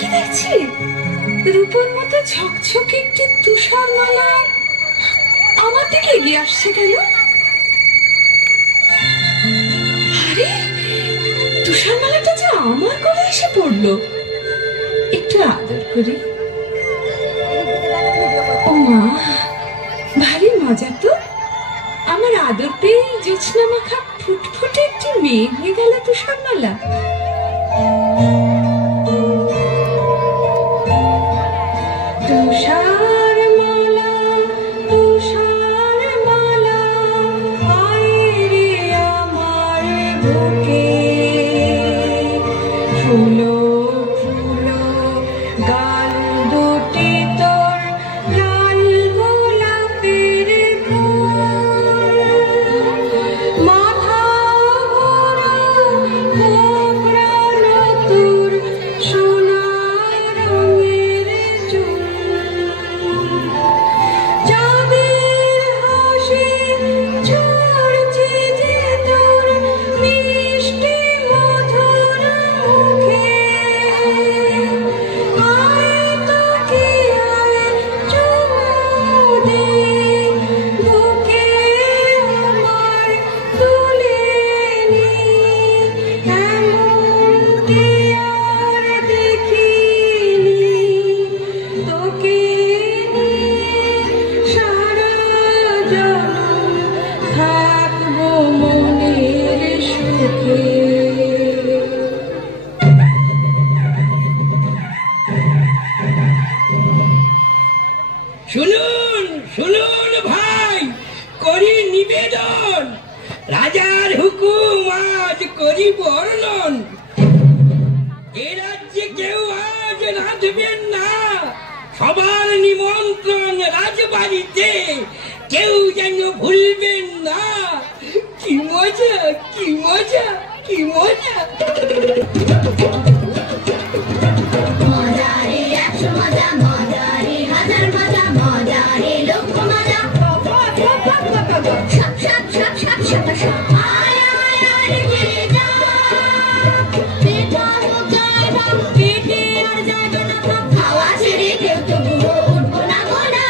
কি দেখছি রূপোর মতো ঝকঝকে একটি তুষার মালা আমার দিকে এগিয়ে আসছে কেন? আরে তুষার মালাটা যে আমার গলে এসে পড়লো। একটু আদর করি। ও মা, ভারী মজা তো। আমার আদর পেয়ে জ্যোৎস্না মাখা ফুটফুটে একটি মেয়ে হয়ে গেল তুষার মালা। তুষার মালা, তুষার মালা, আয় রে আমার বুকে, ফুলো ফুলো গাল দুটি তোর লাল গোলাপের ফুল, মাথা ভরা কোকড়ানো তোর সোনা রঙের চুল, চাঁদের হাসি ঝরছে যে তোর মিষ্টি মধুর মুখে, আয় তোকে আয় চুমু দে, বুকে আমার তুলে নে, এমনটি আর দেখিনি, তোকে নিয়ে সারা জনম থাকবো মনের সুখে। শুনুন শুনুন ভাই, করি নিবেদন, রাজার হুকুম আজ করি বর্ণন। এ রাজ্যে কেউ আজ নাচবেন না, সবার নিমন্ত্রণ রাজবাড়িতে, কেউ যেন ভুলবেন না। কি মজা কি মজা কি মজা। মজারে 100 মজা, মজারে 1000 মজা, মজারে লক্ষ মজা, সব সব সব সব সব সব আয় আয় আয় রে যা, পেটা হোক যায় না, পেটে আর যাবে না, খাওয়া ছেড়ে কেউ তবুও উঠবো না গোনা।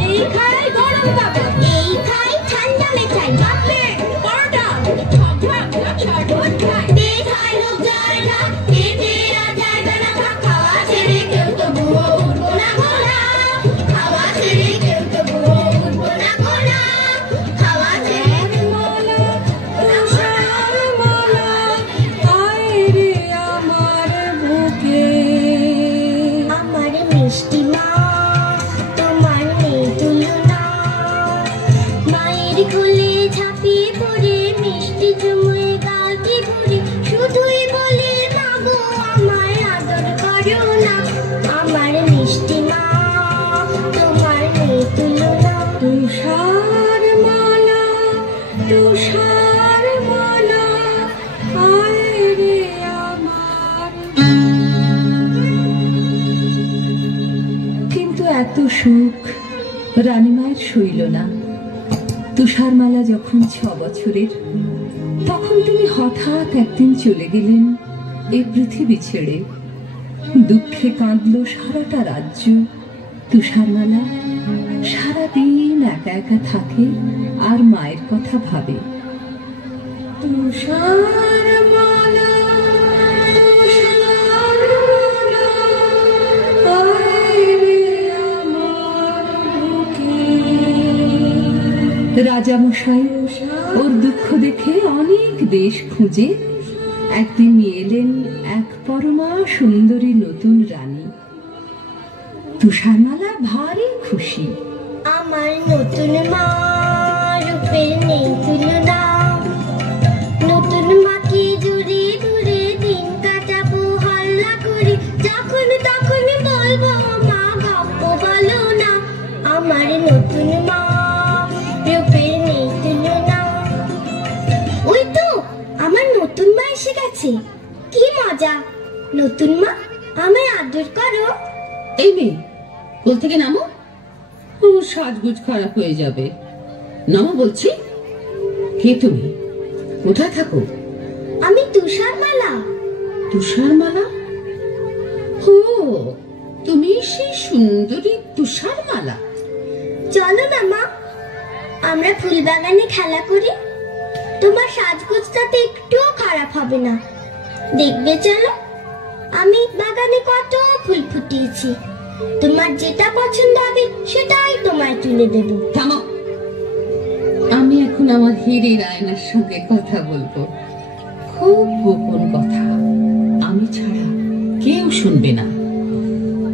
এই খাই গরম বাবা, এই খাই ঠান্ডা মেঠাই, বাপরে পরোটা ঝক ঝক ঝক খাই, পেট হয় হোক যায় না, পেটে আর যাবে না, খাওয়া ছেড়ে কেউ তবুও উঠবো না গোনা, খাওয়া ছেড়ে কেউ তবুও উঠবো না গোনা, খাওয়া ছেড়ে মালা, তুষার মালা, আয় রে আমার বুকে। আমার মিষ্টি মা, তোমার নেই তুলনা, মায়ের কোলে ঝাঁপিয়ে পড়ে মিষ্টি চুমুয়ে গালকে ঘুরে, শুধুই বলে না গো আমায় আদর করো না। আমার মিষ্টি মা, তোমার নেই তুলনা। তুষার মালা, তুষার মালা, আয় রে আমার। কিন্তু এত সুখ রানীমায়ের সইল না। তুষারমালা যখন 6 বছরের, তখন তিনি হঠাৎ একদিন চলে গেলেন এই পৃথিবী ছেড়ে। দুঃখে কাঁদল সারাটা রাজ্য। তুষারমালা সারাদিন একা একা থাকে আর মায়ের কথা ভাবে। তুষারমালা, তুষারমালা, আয় রে আমার বুকে। রাজামশাই ওর দুঃখ দেখে অনেক দেশ খুঁজে একদিন নিয়ে এলেন এক পরমা সুন্দরী নতুন রানী। তুষারমালা ভারী খুশি। আমার নতুন মা, রূপের নেই তুলনা, নতুন মাকে জুড়ে ঘুরে দিন কাটাবো হাল্লা করে, যখন তখন বলবো মা গপ্প বলো না। আমার নতুন মা, রূপের নেই তুলনা। ওই তো আমার নতুন মা এসে গেছে, কি মজা। নতুন মা, আমায় আদর করো। এই মেয়ে, কোল থেকে নামো, ওর সাজগোজ খারাপ হয়ে যাবে। নামো বলছি। কে তুমি? কোথায় থাকো? আমি তুষারমালা। তুষারমালা? ও, তুমি সেই সুন্দরী তুষারমালা। চলো না মা, আমরা ফুল বাগানে খেলা করি। তোমার সাজগোজটাতে একটুও খারাপ হবে না, দেখবে। চলো, আমি বাগানে কত ফুল ফুটিয়েছি। তোমার যেটা পছন্দ হবে সেটাই তোমায় তুলে দেব। থামো, আমি এখন আমার হিরির আয়নার সঙ্গে কথা বলবো। খুব গোপন কথা, আমি ছাড়া কেউ শুনবে না।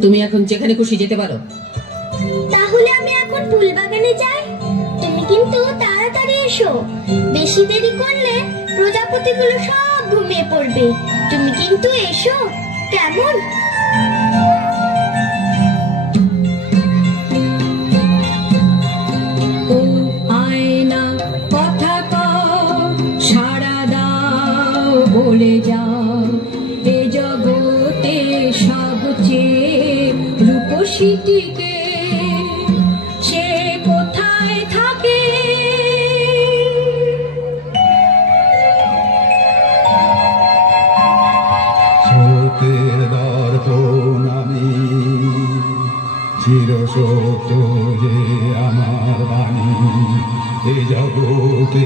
তুমি এখন যেখানে খুশি যেতে পারো। তাহলে আমি এখন ফুল বাগানে যাই। তুমি কিন্তু তাড়াতাড়ি এসো, বেশি দেরি করলে প্রজাপতিগুলো সব ঘুমিয়ে পড়বে। তুমি কিন্তু এসো, কেমন? ও আয়না কথা কও, সাড়া দাও, বলে যাও, এ জগতে সবচেয়ে রূপসীটিকে, সে কোথায় থাকে? সত্যের দর্পণ আমি, চিরসত্য যে আমার বাণী, এ জগতে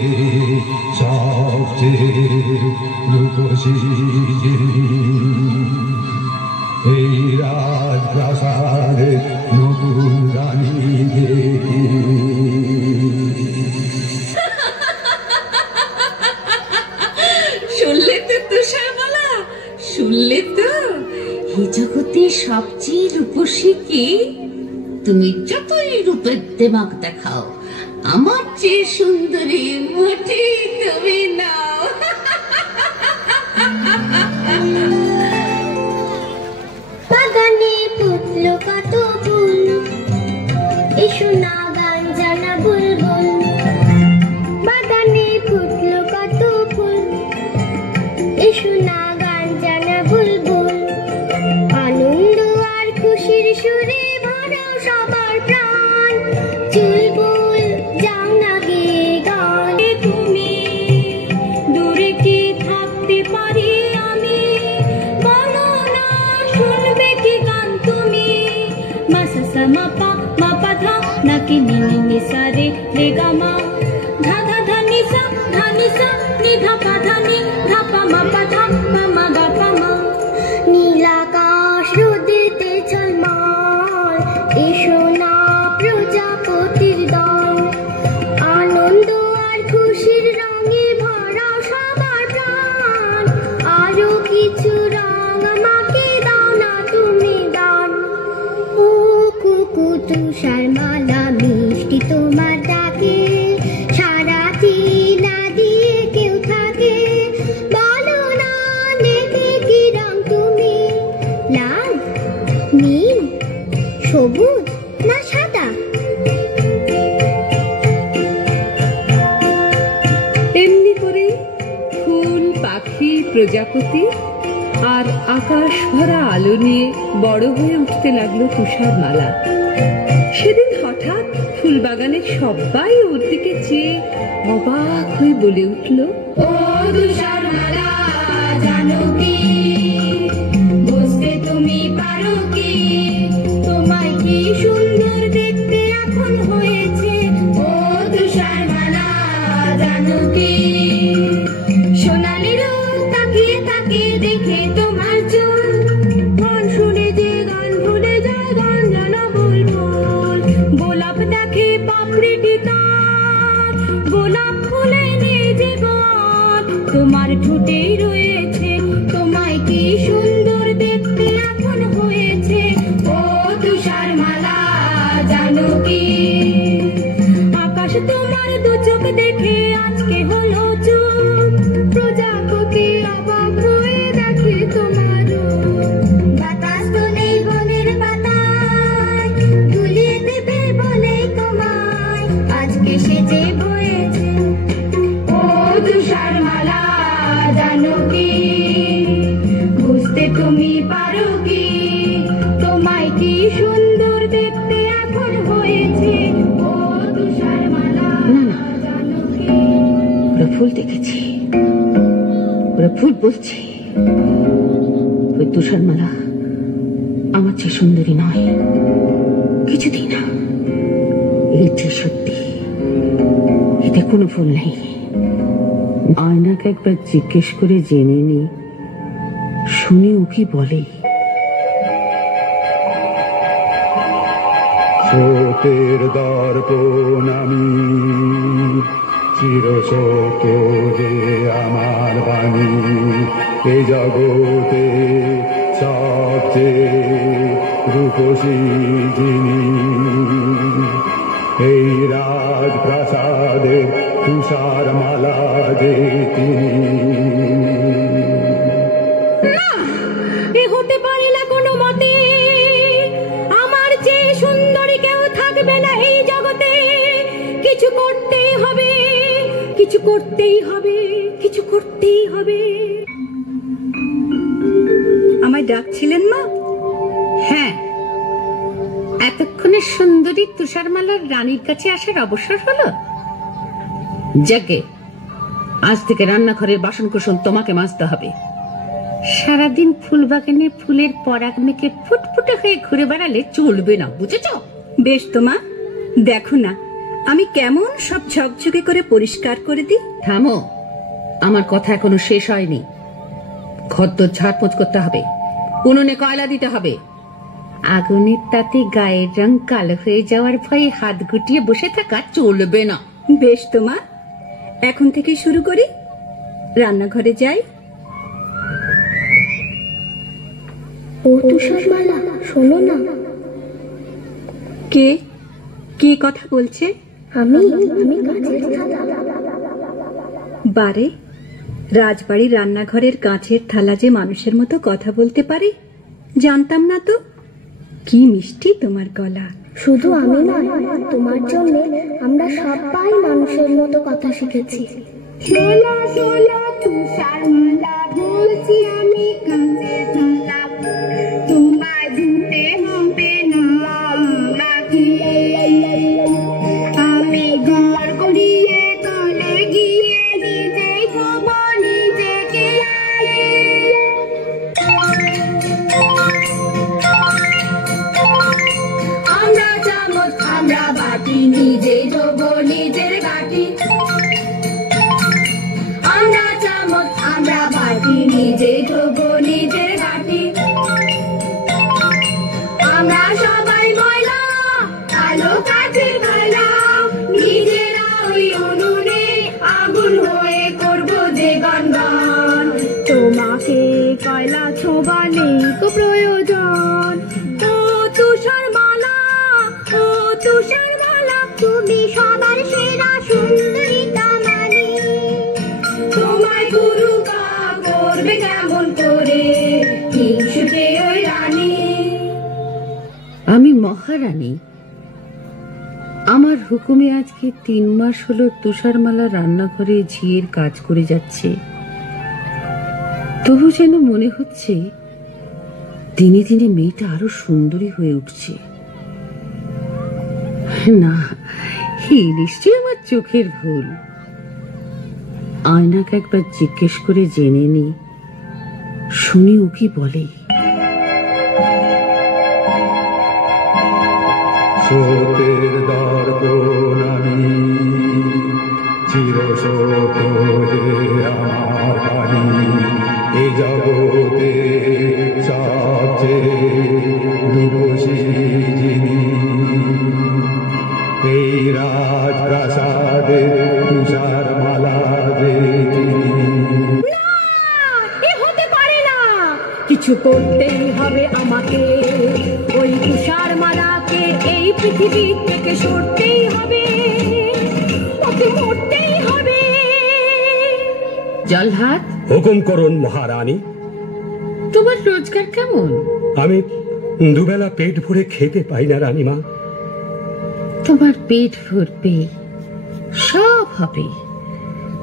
সবচেয়ে রূপসী এই রাজপ্রাসাদে নতুন রানীকে। শুনলে তো তুষারমালা, শুনলে তো? এই জগতে সবচেয়ে রূপসী কি? তুমি যতই রূপের দেমাক দেখাও, আমার চেয়ে সুন্দরী মোটেই তুমি নাও। বাগানে ফুটলো কত ফুল, এসো না গান জানা বুলবুল। বাগানে ফুটলো কত ফুল, এসো না গান জানা বুলবুল। আনন্দ আর খুশির সুরে ভরা সবার প্রাণ, চুলবুল যাও না গেয়ে গান। তুমি দূরে কি থাকতে পারি আমি, বলো না শুনবে কি গান তুমি। মাসা মাপা মাপা ধা নাকি নি নি নি সা রে রে গা মা, ধা ধা ধা নি সা নি ধা পা ধা নি ধা পা মা পা ধা পা মা গা পা মা। নীলাকাশ রোদেতে ঝলমল, এসো না প্রজাপতির দল। আনন্দ আর খুশির রঙে ভরা সবার প্রাণ, আরো কিছু রং আমাকে দাও না তুমি দান। ও কুকু তুষারমালা মিষ্টি তোমার ডাকে, সারাটি না দিয়ে কেউ থাকে। বলো না নেবে কি রং তুমি, লাল, নীল, সবুজ না সাদা? এমনি করে ফুল, পাখি, প্রজাপতি আর আকাশ ভরা আলো নিয়ে বড় হয়ে উঠতে লাগলো তুষারমালা। সেদিন হঠাৎ ফুলবাগানের সবাই ওর দিকে চেয়ে অবাক হয়ে বলে উঠল, ও তুষারমালা জানো কি, বুঝতে তুমি পারো কি, তোমায় কি সুন্দর দেখতে এখন হয়েছে। ও তুষারমালা জানো কি, সোনালি রূপ তাকিয়ে তাকিয়ে দেখে তোমার চোখ, গান শুনে যে গান ভুলে যায় গান জানা বুলবুল। গোলাপ দেখে পাপড়িটি তার, গোলাপ ফুলে নেই যে গান, তোমার ঠোঁটেই রয়েছে। তোমায় কি সুন্দর দেখতে এখন হয়েছে। ও তুষারমালা জানো কি, আকাশ তোমার দু চোখ দেখে আজকে হলো চুপ, প্রজাপতি অবাক হয়ে দেখে তোমার রূপ। বাতাস তো নেই বনের পাতায়, দুলিয়ে দেবে বলে তোমায় আজকে সেজে বয়েছে। ও তুষারমালা জানো কি, বুঝতে তুমি পারো কি, তোমায় কি সুন্দর দেখতে এখন হয়েছে। ও তুষারমালা জানো কি। ওরা ফুল দেখেছি, ওরা ফুল বলছে। ওই তুষারমালা আমার চেয়ে সুন্দরী নয়, কিছুতেই না। এটা সত্যি, এতে কোনো ভুল নেই। আয়নাকে একবার জিজ্ঞেস করে জেনে নি, শুনে ও কি বলে। স্রোতের দর্পণ আমি, চিরসত্য যে আমার বাণী, এ জগতে সবচেয়ে রূপসী যিনি, এই রাজপ্রাসাদের তুষার মালা যে তিনি। এ হতে পারে না কোনো মতে, আমার চেয়ে সুন্দরী কেউ থাকবে না এই জগতে। কিছু করতেই হবে, কিছু করতেই হবে, কিছু করতেই হবে। আমায় ডাকছিলেন মা? হ্যাঁ, এতক্ষণে সুন্দরী তুষারমালার রানীর কাছে আসার অবসর হলো। যাকে আজ থেকে রান্নাঘরের বাসনকোসন তোমাকে মাজতে হবে। সারাদিন ফুলবাগানে ফুলের পরাগ মেখে ফুটফুটে হয়ে ঘুরে বেড়ালে চলবে না, বুঝেছ? বেশ তো মা, দেখো না আমি কেমন সব ঝকঝকে করে পরিষ্কার করে দিই। থামো, আমার কথা এখনো শেষ হয়নি। ঘরদোর ঝাড়পোছ করতে হবে, উনুনে কয়লা দিতে হবে। আগুনের তাতে গায়ের রং কালো হয়ে যাওয়ার ভয়ে হাত গুটিয়ে বসে থাকা চলবে না। বেশ তো মা, এখন থেকে শুরু করি। রান্নাঘরে যাই। ও তুষারমালা, শোনো না। কে কি কথা বলছে? আমি কাঁচের থালা। বারে, রাজবাড়ির রান্নাঘরের কাঁচের থালা যে মানুষের মতো কথা বলতে পারে জানতাম না তো। কি মিষ্টি তোমার গলা। শুধু আমি নয়, তোমার জন্য আমরা সবাই মানুষের মতো কথা শিখেছি। শোলা শোলা তুষারমালা, বলছি আমি কাঁচের থালা, তোমায় ধুতে হবে না নাকি? আমি ঘর গড়িয়ে তলে গিয়ে নিজেই ধোবো নিজেকে। আমরা চামচ আমরা বাটি, নিজে ধোবো নিজের গাটি। আমরা চামচ আমরা বাটি, নিজে ধোবো নিজের গাটি। আমরা সবাই ময়লা, কালো কাঠের কয়লা, নিজেরা ওই উনুনে আগুন হয়ে করবো যে গান। তোমাকে কয়লা ছোঁবা নেই তো প্রয়োজন। ও তুষারমালা, ও তুষারমালা, তুমি সবার সেরা সুন্দরী দামানি। তোমায় গুরু করবে কেমন করে হিংসুটে ওই রানী। আমি মহারানী, আমার হুকুমে আজকে 3 মাস হলো তুষারমালা রান্নাঘরে ঝিয়ের কাজ করে যাচ্ছে। তবু যেন মনে হচ্ছে দিনে দিনে মেয়েটা আরো সুন্দরী হয়ে উঠছে। না, এই নিশ্চয়ই আমার চোখের ভুল। আয়নাকে একবার জিজ্ঞেস করে জেনে নি, শুনি ও কি বলে। স্রোতের দর্পণ আমি, চিরসত্য যে আমার বাণী, এ জগতে সবচেয়ে রূপসী যিনি, এই রাজপ্রাসাদের তুষার মালা যে তিনি। এ হতে পারে না, কিছু করতেই হবে আমাকে। ওই তুষারমালাকে এই পৃথিবী থেকে সরতেই হবে, ওকে মরতেই হবে। জলহাত, হুকুম করুন মহারানী। তোমার রোজগার কেমন? আমি দুবেলা পেট ভরে খেতে পাই না রানীমা। তোমার পেট ভরবে, সব হবে।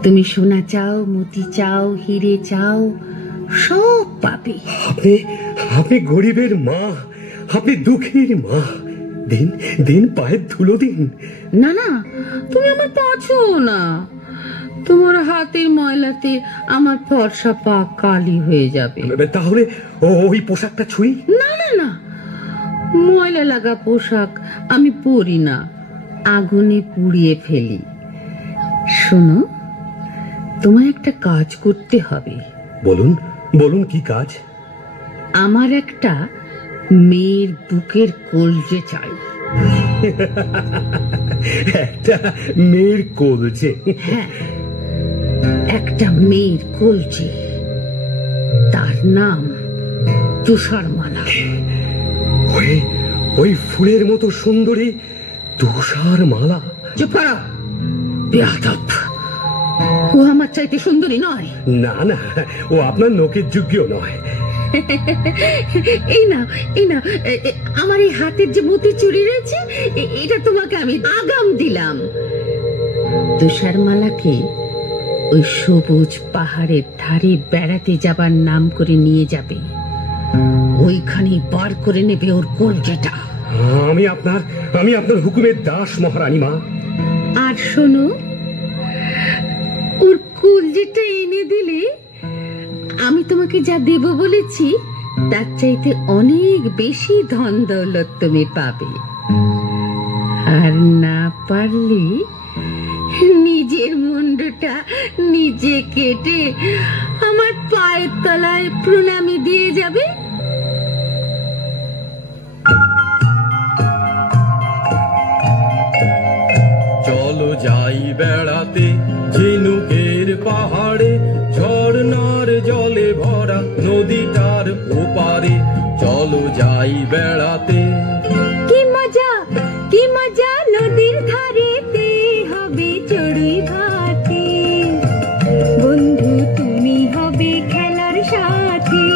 তুমি সোনা চাও, মতি চাও, হিরে চাও, সব পাবে। আপনি আপনি গরিবের মা, আপনি দুঃখীর মা। দিন দিন পায়ের ধুলো দিন। না না, তুমি আমার পা ছোঁও না। তোমার হাতের ময়লাতে আমার ফর্সা পা কালি হয়ে যাবে। তাহলে ওই পোশাকটা ছুঁই। না না না, ময়লা লাগা পোশাক আমি পরি না, আগুনে পুড়িয়ে ফেলি। শোনো, তোমায় একটা কাজ করতে হবে। বলুন বলুন, কি কাজ? আমার একটা মেয়ের বুকের কলজে চাই। একটা মেয়ের কলজে? হ্যাঁ, একটা মেয়ের কলজে, তার নাম তুষারমালা। ওই ওই ফুলের মতো সুন্দরী তুষারমালা? চুপ করো বেয়াদব, ও আমার চাইতে সুন্দরী নয়। না না, ও আপনার নখের যোগ্য নয়। এই নাও, এই নাও, আমার এই হাতের যে মতি চুড়ি রয়েছে, এটা তোমাকে আমি আগাম দিলাম। তুষারমালাকে ওই সবুজ পাহাড়ের ধারে বেড়াতে যাবার নাম করে নিয়ে যাবে, ওইখানে বার করে নেবে ওর কলজেটা। আমি আপনার হুকুমের দাস মহারানী মা। আর শোনো, ওর কলজেটা এনে দিলে আমি তোমাকে যা দেব বলেছি তার চাইতে অনেক বেশি ধন দৌলত তুমি পাবে। আর না পারলে নিজের মুন্ডটা নিজে কেটে আমার পায়ের তলায় প্রণামী দিয়ে যাবে। চলো যাই বেড়াতে ঝিনুকের পাহাড়ে, ঝর্ণার জলে ভরা নদীটার ওপারে। চলো যাই বেড়াতে। কি মজা নদীর ধারেতে হবে চড়ুই ভাতে। বন্ধু তুমি হবে খেলার সাথী,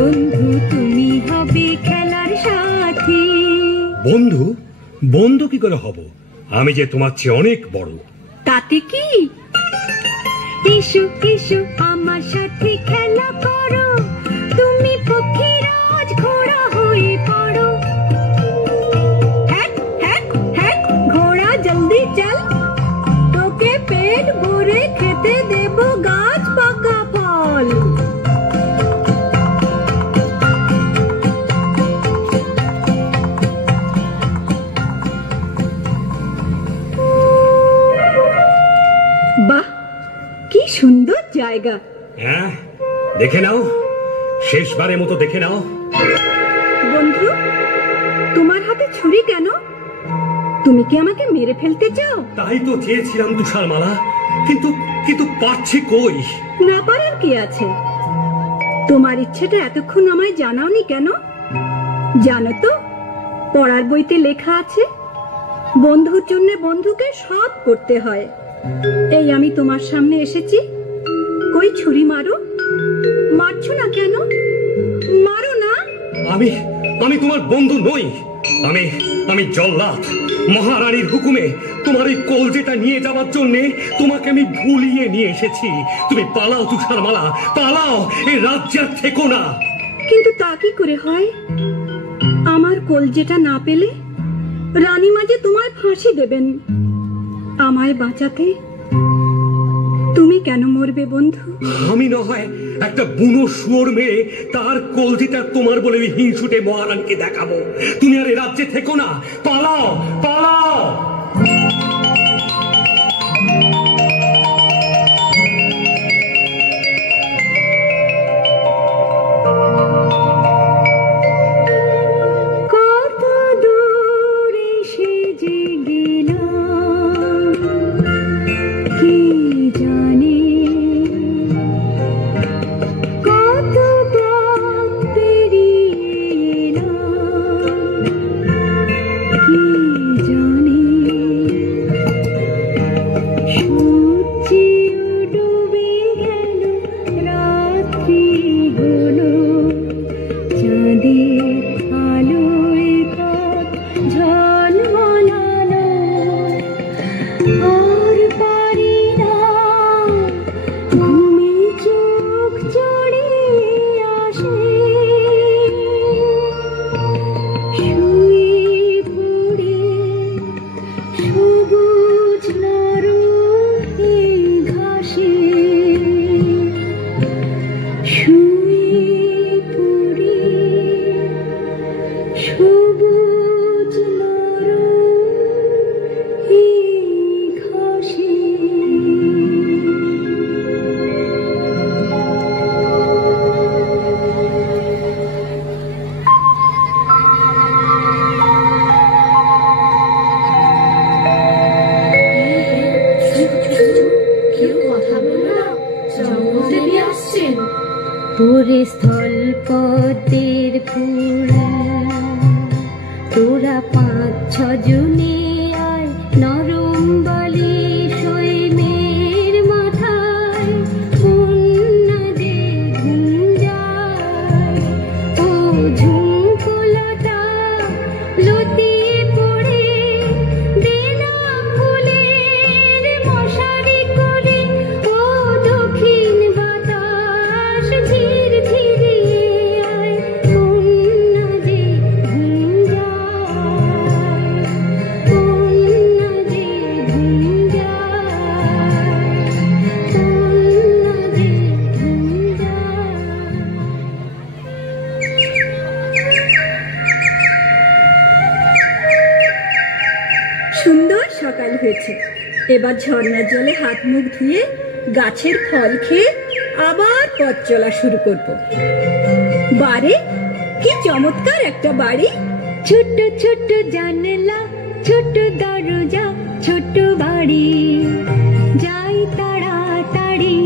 বন্ধু তুমি হবে খেলার সাথী। বন্ধু? বন্ধু কি করে হব? আমি যে তোমার চেয়ে অনেক বড়। তাতে কি? এসো এসো আমার সাথে খেলা করো, তুমি পক্ষীরাজ ঘোড়া হয়ে পড়ো। হ্যাক হ্যাক হ্যাক ঘোড়া জলদি চল, তোকে পেট ভরে খেতে দেব গাছ পাকা ফল। বাহ, কি সুন্দর জায়গা। হ্যাঁ, দেখে নাও, শেষবারের মতো দেখে নাও। বন্ধু, তোমার হাতে ছুরি কেন? তুমি কি আমাকে মেরে ফেলতে চাও? তাই তো চেয়েছিলাম তুষারমালা, কিন্তু কিন্তু পারছি কই। না পারার কি আছে? তোমার ইচ্ছেটা এতক্ষণ আমায় জানাওনি কেন? জানো তো, পড়ার বইতে লেখা আছে বন্ধুর জন্য বন্ধুকে সব করতে হয়। এই আমি তোমার সামনে এসেছি, কই ছুরি মারো। মারছো না কেন? মারো না। আমি তোমার বন্ধু নই। আমি জল্লাদ, মহারানীর হুকুমে তোমার এই কলজেটা নিয়ে যাওয়ার জন্য তোমাকে আমি ভুলিয়ে নিয়ে এসেছি। তুমি পালাও তুষারমালা, পালাও, এই রাজ্যের থেকো না। কিন্তু তা কি করে হয়? আমার কলজেটা না পেলে রানীমা যে তোমায় ফাঁসি দেবেন। আমায় বাঁচাতে তুমি কেন মরবে বন্ধু? আমি না হয় একটা বুনো শুয়োর মেরে তার কলজিটা তোমার বলে ওই হিংসুটে মহারানীকে দেখাবো। তুমি আর এই রাজ্যে থেকো না, পালাও পালাও। কত দূরে সে যে গেলাম কে জানে, কত পথ পেরিয়ে এলাম কে জানে। ফুল তোরা 5-6 জনে আয় নরম বালি সই মেয়ের মাথায় কন্যা দে ঘুম যায় ও ঝুমকোলাটা লতিয়ে পড়ে দেনা ফুলের মশারি করে ও দক্ষিণ বাতাস ঝির ঝিরিয়ে আয় কন্যা দে ঘুম যায় কন্যা দে ঘুম যায় কন্যা দে ঘুম যায়। সুন্দর সকাল হয়েছে। এবার ঝর্ণার জলে হাত মুখ ধুয়ে গাছের ফল খেয়ে আবার পথ চলা শুরু করব। বারে কি চমৎকার একটা বাড়ি! ছোট ছোট জানলা ছোট দরজা ছোট বাড়ি যাই তাড়াতাড়ি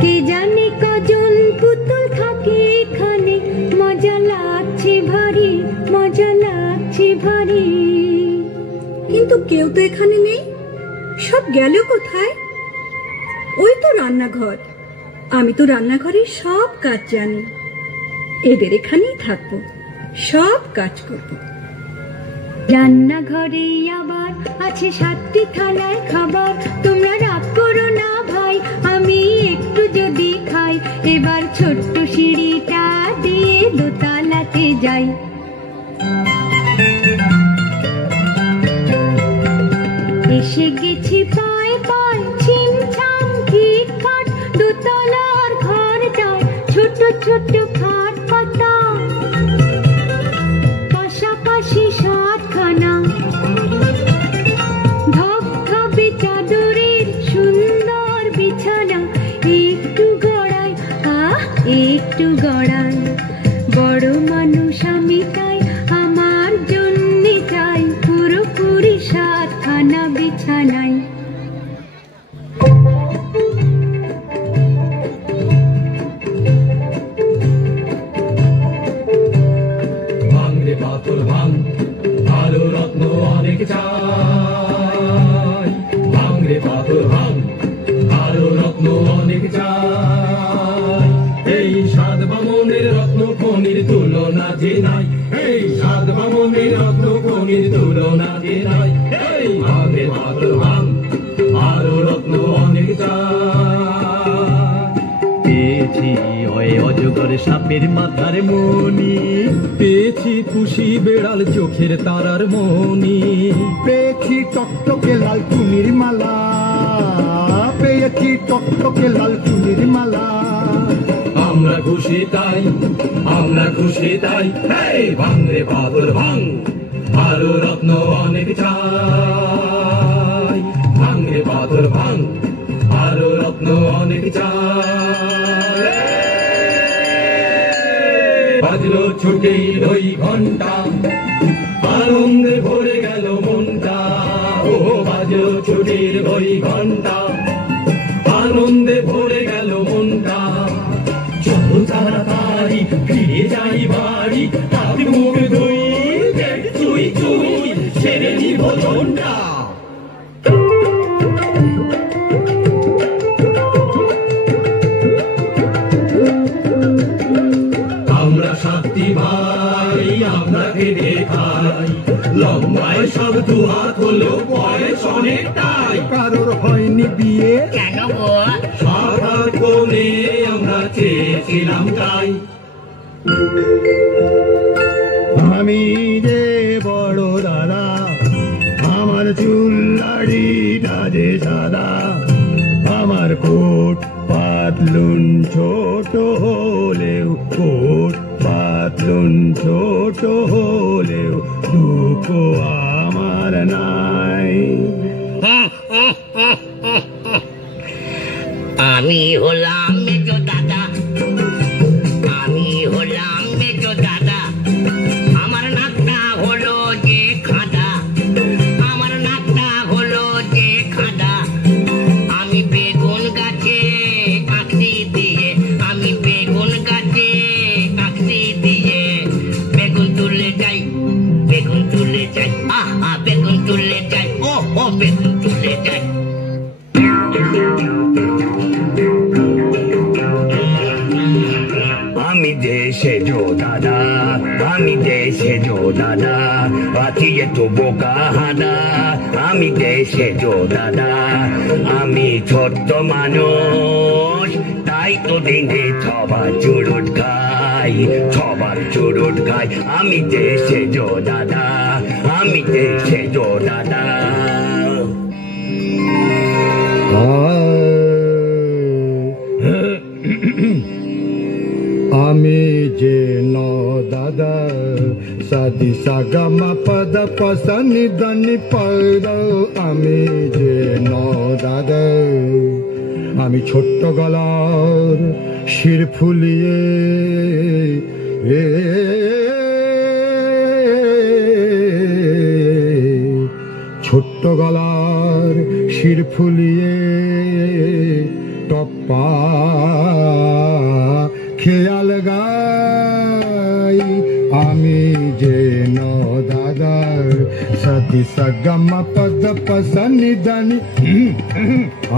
কে জানে কজন পুতুল থাকে এখানে মজা লাগছে ভারী মজা লাগছে ভারী। কিন্তু কেউ তো এখানে নেই, সব গেল কোথায়? ওই তো রান্নাঘর, আমি তো রান্নাঘরের সব কাজ জানি। এদের এখানেই থাকবো, সব কাজ করব। রান্নাঘরে আবার আছে 7টি থালায় খাবার তোমরা রাগ করো না ভাই আমি একটু যদি খাই এবার ছোট্ট সিঁড়িটা দিয়ে দোতলাতে যাই। এসে গেছি পায় পায় ছিমছাম ঠিকঠাক দোতলার ঘরটায় ছোট ছোট খাট পাতা পাশাপাশি 7খানা ধপধপে চাদরের সুন্দর বিছানা একটু গড়াই একটু গড়াই বড় মানুষ আমি তাই আমার জন্যে চাই পুরোপুরি 7খানা বিছানায়। ভাঙরে পাথর ভাঙ আলো রত্ন অনেক চাই ভাঙরে পাথর ভাঙ আলো রত্ন অনেক চাই এই 7 বামনের রত্ন খনির তুলনা যে নাই এই 7 বামনের রত্ন খনির তুলনা যে নাই এই ভাঙরে পাথর ভাঙ আলো রত্ন অনেক চাই পেয়েছি ওই অজগর সাপের মাথার মণি পেয়েছি খুশি বেড়াল চোখের তারার মণি পেয়েছি টকটকে লাল চুনির মালা, পেয়েছি টকটকে লাল চুনির মালা। আমরা খুশি তাই আমরা খুশি তাই এই ভাঙরে পাথর ভাঙ আলো রত্ন অনেক চাই ভাঙরে পাথর ভাঙ আলো রত্ন অনেক চাই বাজলো ছুটেই ওই ঘন্টা আনন্দে ভরে গেল মনটা ও বাজলো ছুটির ওই ঘন্টা আনন্দে ভরে গেল মনটা চলো তাড়াতাড়ি ফিরে যাই বাড়ি হাত মুখ ধুই চুই চুই সেরে নিব ঝন্ডা আমরা 7টি ভাই আমরা খেয়ে খাই লম্বায় সব 2 হাত হলো বয়স অনেকটাই কারোর হয়নি বিয়ে কেন গো? সারা কোণে আমরা চেয়েছিলাম তাই আমি যে বড় দাদা আমার চুল দাড়িটা যে সাদা আমার কোট পাতলুন ছোট হলেও কোট পাতলুন ছোট হলেও দুঃখ আমার নাই। আমি হলাম মেজো দাদা আমি হলাম মেজো দাদা আমার নাকটা হলো যে খাদা আমার নাকটা হলো যে খাদা আমি বেগুন গাছে কাকসি দিয়ে আমি বেগুন গাছে কাকসি দিয়ে আমি দেশে জো দাদা আছি একটু বোকা হাদা আমি দেশে জো দাদা আমি ছোট্ট মানুষ তাই তো দিনে ছবার চুরুট খাই আমি দেশে জো দাদা আমি দেশে জো দাদা আমি যে ন দাদা সাদি সাগা মা পদ পসনি দনি পদ আমি যে ন দাদা আমি ছোট্ট গলার শির ফুলিয়ে ছোট্ট গলার শির ফুলিয়ে টপ্পা খেয়াল গাই আমি যে ন দাদার সদি সগম পদ পসনি দনি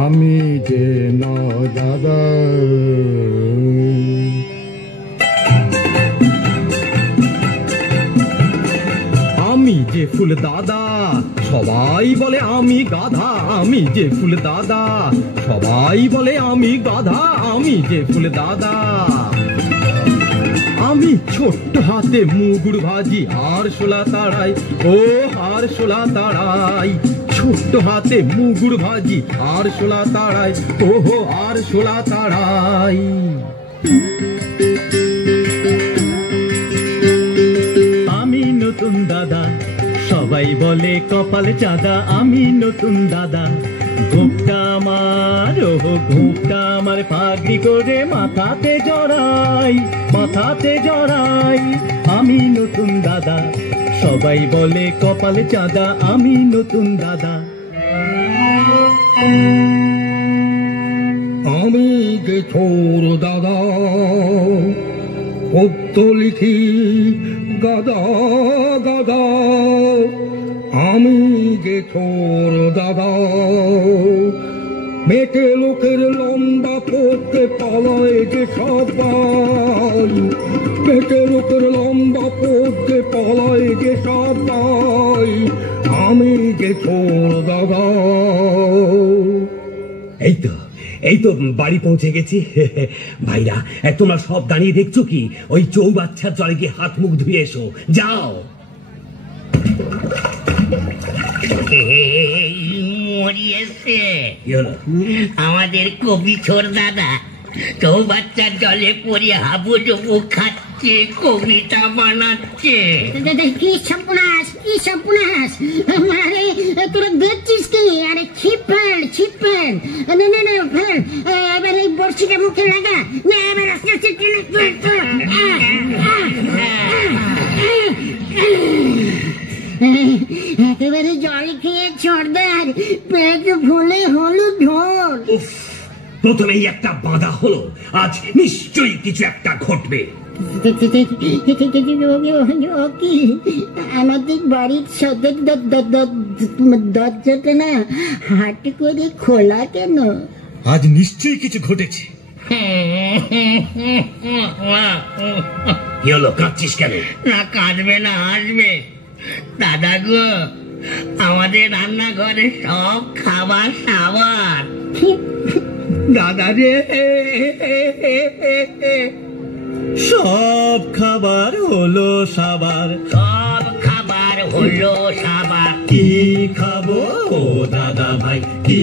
আমি যে ন দাদা আমি যে ফুল দাদা সবাই বলে আমি গাধা আমি যে ফুল দাদা সবাই বলে আমি গাধা আমি যে ফুল দাদা আমি ছোট্ট হাতে মুগুর ভাজি আর শোলা তাড়াই ও আর শোলা তাড়াই ছোট্ট হাতে মুগুর ভাজি আর শোলা তাড়াই ওহো আর শোলা তাড়াই আমি নতুন দাদা সবাই বলে কপাল চাঁদা আমি নতুন দাদা ঘুমটা আমার ওহো ঘুমটা আমার পাগড়ি করে মাথাতে জড়াই আমি নতুন দাদা সবাই বলে কপাল চাঁদা আমি নতুন দাদা আমি যে ছোর দাদা পদ্য লিখি গাদা গাদা আমি যে ছোর দাদা মেটে লোকের লম্বা পড়তে পালায় যে সবাই মেটে লোকের লম্বা পড়তে পালায় যে সবাই আমি যে ছোর দাদা এই তো বাড়ি পৌঁছে গেছি ভাইরা তোমরা সব দাঁড়িয়ে দেখছো কি ওই চৌবাচ্চার জলে গিয়ে হাত মুখ ধুয়ে এসো যাও মরিয়েছে আমাদের কবি ছোর দাদা চৌবাচ্চার জলে পড়ে হাবুডুবু খাচ্ছে কবিতা বানাচ্ছে কি সর্বনাশ আরে তোরা দেখছিস কি আরে ছিপ ফেল না ফেল এবার এই বড়শিটা মুখে লাগা না এবার আস্তে আস্তে একেবারে জল খেয়ে চড়দার পেট ভুলে হলো ঢোল প্রথমেই একটা বাঁধা হলো আজ নিশ্চয়ই কিছু একটা ঘটবে আমাদের বাড়ির সদর দরজাটা না হাট করে খোলা কেন আজ নিশ্চয়ই কিছু ঘটেছে কি হলো কাঁদছিস কেন না কাঁদবে না হাসবে দাদা গো আমাদের রান্নাঘরে সব খাবার সাবার দাদা রে সব খাবার হলো সাবার কি খাবো ও দাদা ভাই কি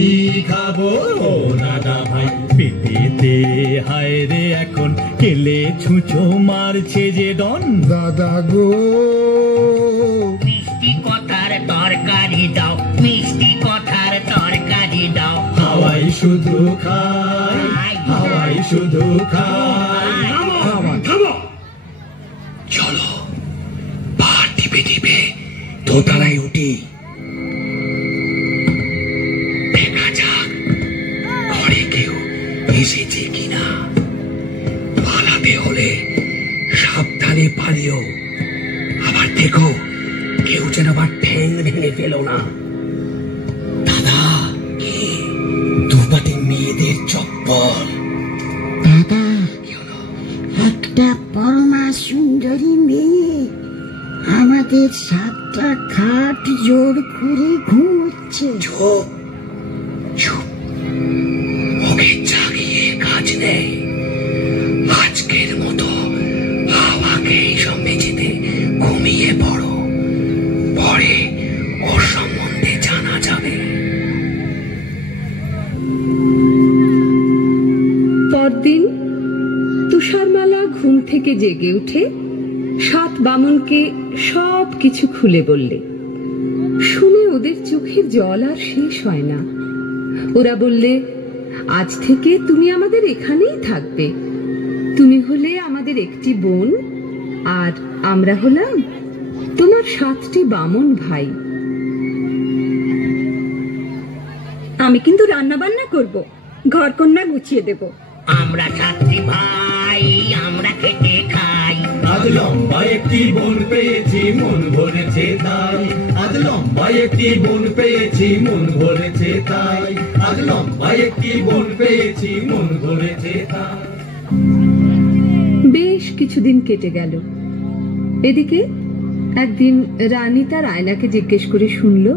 খাবো ও দাদা ভাই পেটেতে হায় রে এখন কেলে ছুঁচো মারছে যে ডন দাদা গো মিষ্টি কথার তরকারি দাও হাওয়াই শুধু খায় চলো পা টিপে টিপে দোতলায় উঠি দেখা যাক ঘরে কেউ এসেছে কিনা পালাতে হলে সাবধানে পালিও আবার দেখো কেউ যেন আবার ঠ্যাং ভেঙে ফেলো না দাদা দুপাটি মেয়েদের চপ্পল দাদা একটা পরমা সুন্দরী মেয়ে আমাদের 7টা খাট জোর করে ঘুমোচ্ছে। চুপ চুপ, ওকে জাগিয়ে কাজ নেই। আজকের মতো হাওয়াকে এইসব মেঝেতে ঘুমিয়ে পড়ো, পরে ওর সম্বন্ধে জানা যাবে। পরদিন তুষারমালা ঘুম থেকে জেগে উঠে 7 বামনকে সব কিছু খুলে বললে। শুনে ওদের চোখের জল আর শেষ হয় না। ওরা বললে, আজ থেকে তুমি আমাদের এখানেই থাকবে। তুমি হলে আমাদের একটি বোন, আর আমরা হলাম তোমার 7টি বামন ভাই। আমি কিন্তু রান্না বান্না করব, ঘর কন্যা গুছিয়ে দেব। আমরা 7টি ভাই, আমরা খেটে খাই। আজ লম্বা একটি বোন পেয়েছি, মন ভরেছে তাই। আজ লম্বা একটি বোন পেয়েছি, মন ভরেছে তাই। আজ লম্বা একটি বোন পেয়েছি, মন ভরেছে তাই। বেশ কিছুদিন কেটে গেল। এদিকে একদিন রানী তার আয়নাকে জিজ্ঞেস করে শুনল,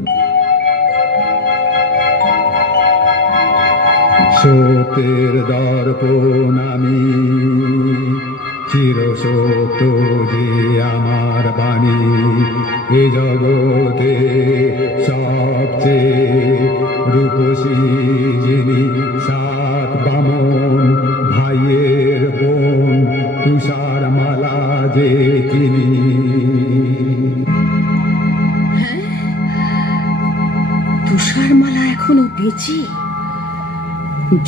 সত্যের দর্পণ আমি, চিরসত্য যে আমার বাণী। এ জগতে সবচেয়ে রূপসী যিনি, 7 বামন ভাইয়ের বোন, তুষারমালা যে তিনি। তুষারমালা এখনো বেঁচে?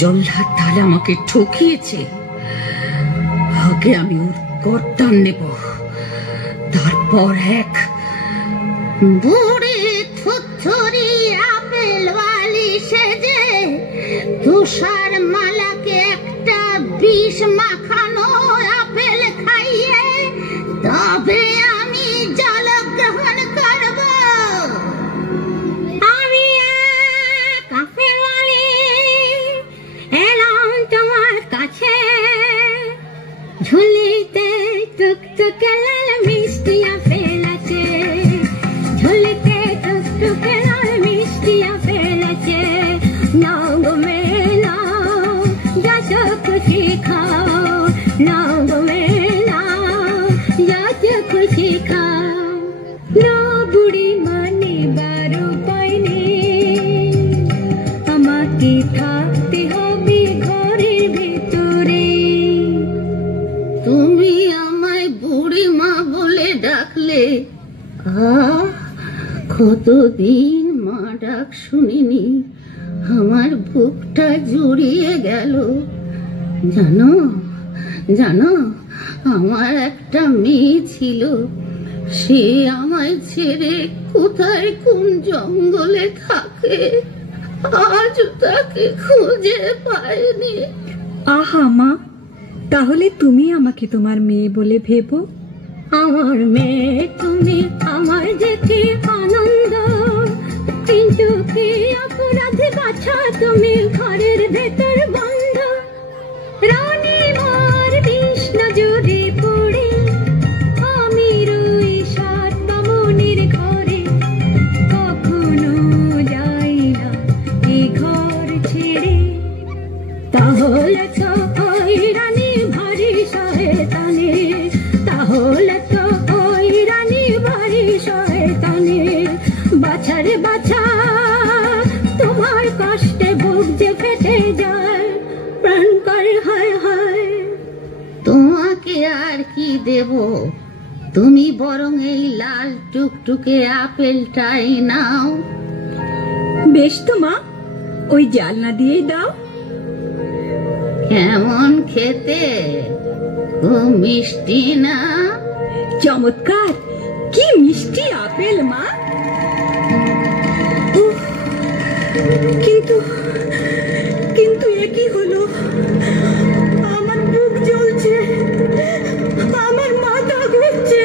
জল্লাদ তাহলে আমাকে ঠকিয়েছে। আগে আমি ওর গর্দান নেব, তারপর এক বুড়ি থুথুরি আপেলওয়ালি সেজে তুষারমালাকে একটা বিষ মাখানো আপেল খাইয়ে তবে আমি জলগ্রহণ করব। আমি এক আপেলওয়ালি এলাম তোমার কাছে, ঝুলিতে টুকটুকে লাল মিষ্টি আপেল আছে, ঝুলিতে টুকটুকে লাল মিষ্টি আপেল আছে। নাও গো মেলাও, যত খুশি খাও, নাও গো মেলাও, যত খুশি খাও। না বুড়ি মানে বারো পাইনি, আমাকে থাকতে হবে ঘরের ভেতরে। তুমি আমায় বুড়ি মা বলে ডাকলে, কতদিন মা ডাক শুনিনি। আমার বুকটা জুড়িয়ে গেল। জানো জানো, আমার একটা মেয়ে ছিল, সে আমায় ছেড়ে কোথায় কোন জঙ্গলে থাকে, আজ তাকে খুঁজে পাইনি। আহা মা, তাহলে তুমি আমাকে তোমার মেয়ে বলে ভেবো। আমার মেয়ে তুমি, আমার যেতে আনন্দ, কিন্তু কি অপরাধে বাছা তুমি ঘরের ভেতর বন্ধ। রানী মার বিষ নজরে পড়ে আমি রই 7 বামনের ঘরে, কখনো যাই না এ ঘর ছেড়ে। তাহলে তো ওই রানী ভারী শয়তানে, তাহলে তো ওই রানী ভারী শয়তানে। বাছার বাছা, তোমার কষ্টে বুক যে ফেটে যায়, প্রাণ করে হায় হায়। তোমাকে আর কি দেব, তুমি বরং এই লাল টুকটুকে আপেলটাই নাও। বেশ তো মা, ওই জালনা দিয়েই দাও। কেমন খেতে, খুব মিষ্টি না? চমৎকার, কি মিষ্টি আপেল মা। উফ, কিন্তু কিন্তু এ কি হলো? আমার বুক জ্বলছে, আমার মাথা ঘুরছে।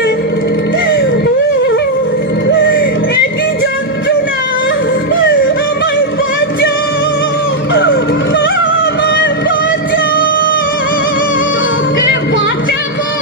এ কি যন্ত্রণা! আমায় বাঁচাও, আমায় বাঁচাও। তোকে বাঁচাবো?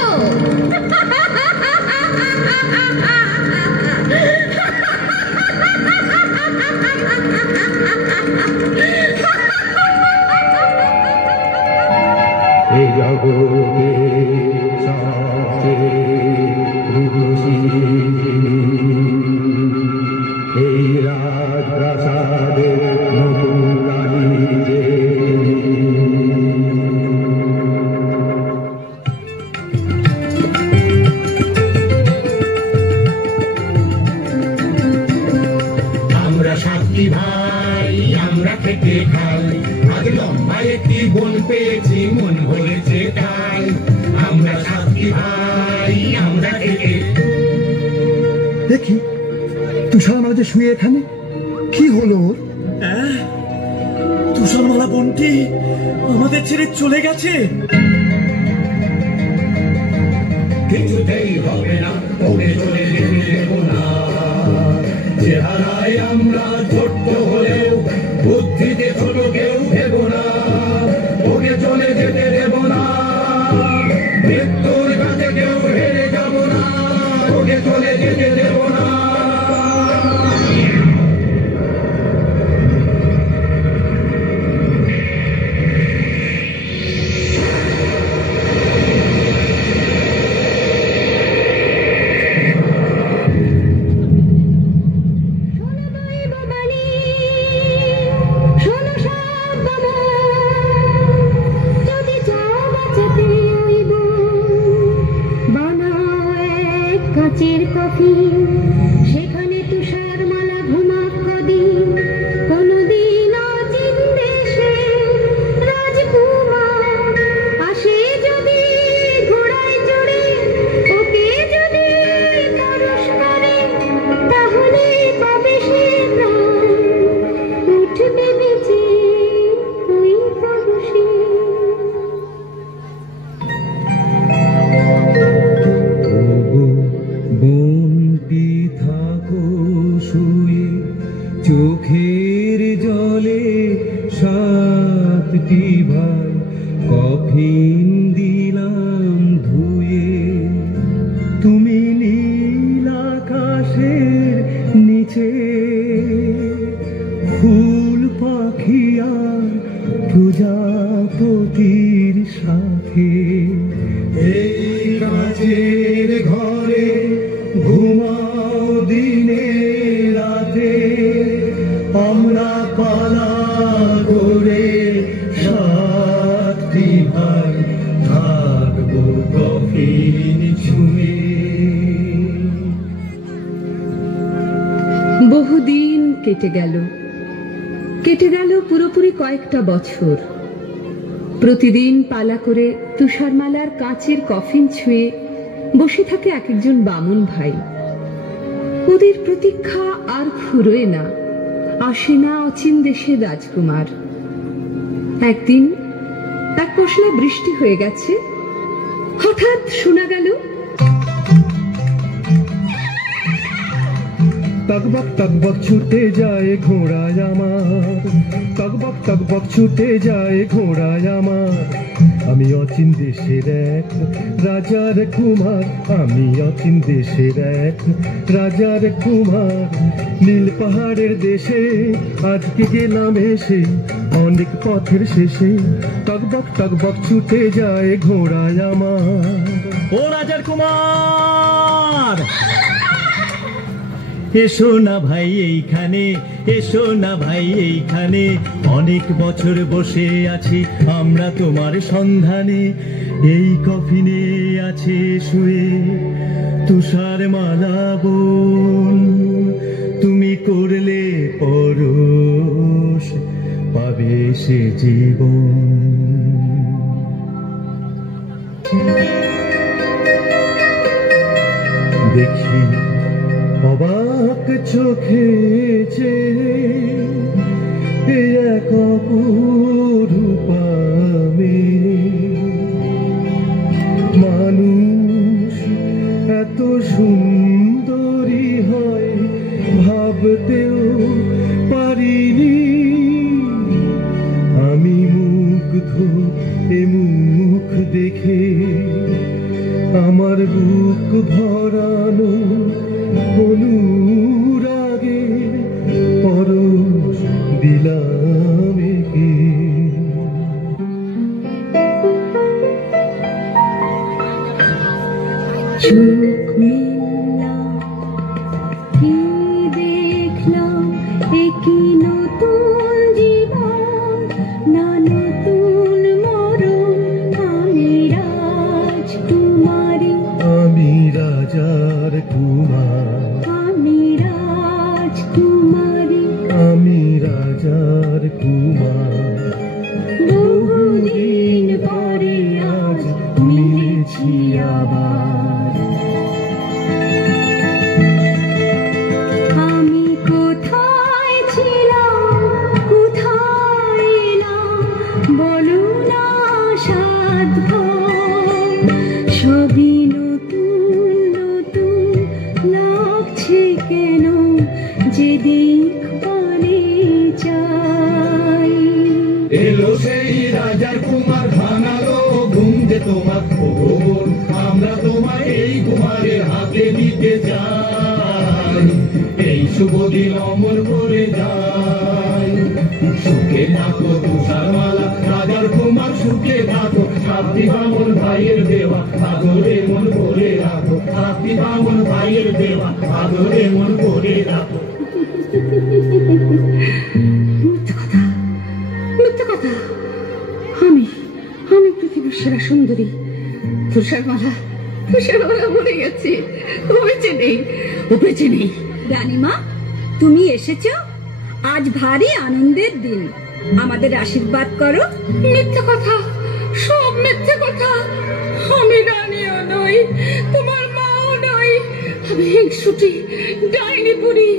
দেখি তুষার মাঝে শুয়ে এখানে কি হলো ওর? তুষারমালা বোনটি আমাদের ছেড়ে চলে গেছে। কিছুতেই হবে না, ওকে চলে যেতে দেব না। চেহারায় আমরা ছোট্ট হলেও বুদ্ধিতে ছোট কেউ দেব না। ওকে চলে যেতে দেব না, মৃত্যুর কাছে কেউ হেরে যাব না। ওকে চলে যেতে দেব না। কাচের কফি সেখানে তুষার মালা ঘুমাক কদিন কোনদিন অচিন দেশে রাজকুমার আসে যদি ঘোড়ায় চড়ে ওকে যদি পরশ করে তাহলে পাবে সে প্রাণ উঠবে বেঁচে ওই পরশে। বন্টি থাকো শুয়ে চোখের জলে সাতটি ভাই কফিন দিলাম ধুয়ে। তুমি নীল আকাশের নিচে ফুল পাখি আর প্রজাপতির সাথে এই কাচের ঘরে ঘুমাও দিনে রাতে। আমরা পালা করে সাতটি ভাই থাকবো কফিন ছুঁয়ে। বহুদিন কেটে গেল পুরোপুরি কয়েকটা বছর। প্রতিদিন পালা করে তুষারমালার কাচের কফিন ছুঁয়ে বসে থাকে এক একজন বামুন ভাই। ওদের প্রতীক্ষা আর ফুরোয় না, আসে না অচিন দেশের রাজকুমার। একদিন এক পশলা বৃষ্টি হয়ে গেছে, হঠাৎ শোনা গেল টকবক টকবক ছুটে যায় ঘোড়ায় আমার, টকবক টকবক ছুটে যায় ঘোড়ায় আমার। আমি অচিন দেশের এক রাজার কুমার, আমি অচিন দেশের এক রাজার কুমার। নীল পাহাড়ের দেশে আজকে গেলাম এসে, অনেক পথের শেষে টকবক টকবক ছুটে যায় ঘোড়ায় আমার। ও রাজার কুমার, এসো না ভাই এইখানে, এসো না ভাই এইখানে। অনেক বছর বসে আছি আমরা তোমার সন্ধানে। এই কফিনে আছে শুয়ে তুষার মালা বোন। তুমি করলে পরশ পাবে সে জীবন। দেখি অবাক চোখে এক অপরূপা মেয়ে। মানুষ এত সুন্দরী হয় ভাবতেও পারিনি। আমি মুগ্ধ এ মুখ দেখে, আমার বুক ভরানো অনুরাগে পরশ দিলাম একে। চোখ মেললাম, কি দেখলাম, একই নতুন জীবন, না নতুন মরণ। আমি রাজকুমারী, আমি রাজার কুমার, আমি রাজকুমারী, আমি রাজার কুমার। বহুদিন পরে আজ মিলেছি আবার। কেন যেদিক পানে চাই। এলো সেই রাজার কুমার ভাঙালো ঘুম যে তোমার খবর, আমরা তোমার এই কুমারের হাতে দিতে চাই। এই শুভ দিন অমর করে যাই, সুখে থাকো তুষারমালা রাজার কুমার সুখে থাকো, সাথী বামন ভাইয়ের দেওয়া আদরে মন করে রাখো, সাথী বামন ভাইয়ের দেওয়া আদরে মন করে রাখো। মিথ্যে কথা। আমি পৃথিবীর সেরা সুন্দরী। তুষারমালা মরে গেছে, ও বেঁচে নেই। রানীমা, তুমি এসেছো, আজ ভারী আনন্দের দিন, আমাদের আশীর্বাদ করো। মিথ্যে কথা, সব মিথ্যে কথা। আমি রানীও নই, তোমার মাও নই, আমি হিংসুটি, ডাইনি বুড়ি।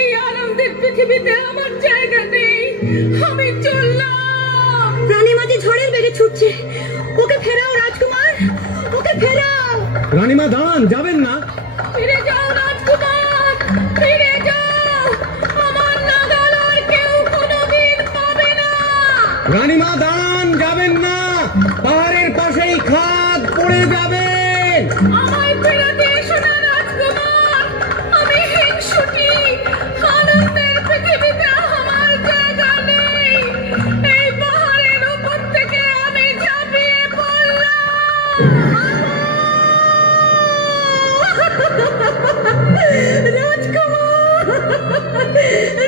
এই আনন্দের পৃথিবীতে আমার জায়গা নেই, আমি চললাম। রানীমা যে ঝড়ের বেগে ছুটছে, ওকে ফেরাও রাজকুমার, ওকে ফেরাও। রানীমা দাঁড়ান, যাবেন না। ফিরে যাও রাজকুমার, ফিরে যাও, আমার নাগাল আর কেউ কোনোদিন পাবে না। রানীমা দাঁড়ান, যাবেন না, পাহাড়ের পাশেই খাদ পড়ে যাবেন। আমায় ফেরাতে এসো না রাজকুমার, আমি হিংসুটি, আনন্দের পৃথিবীতে আমার জায়গা নেই। এই পাহাড়ের উপর থেকে আমি ঝাঁপিয়ে পড়লাম।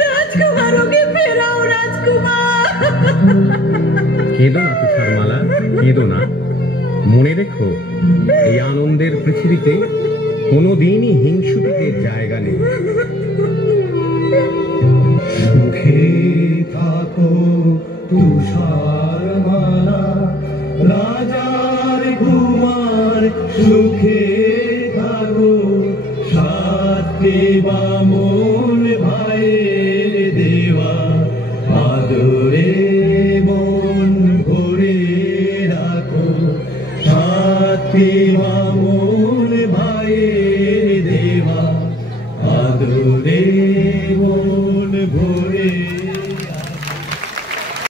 রাজকুমার, ওকে ফেরাও রাজকুমার। কেঁদো না তুষারমালা, কেঁদো না। মনে রেখো, এই আনন্দের পৃথিবীতে কোনোদিনই হিংসুটিদের জায়গা নেই। সুখে থাকো তুষারমালা রাজার কুমার, সুখে থাকো সাথে বামন ভাইয়ের দেওয়া আদরে মন ভরে রাখো, সাথে বামন ভাইয়ের দেওয়া আদরে মন ভরে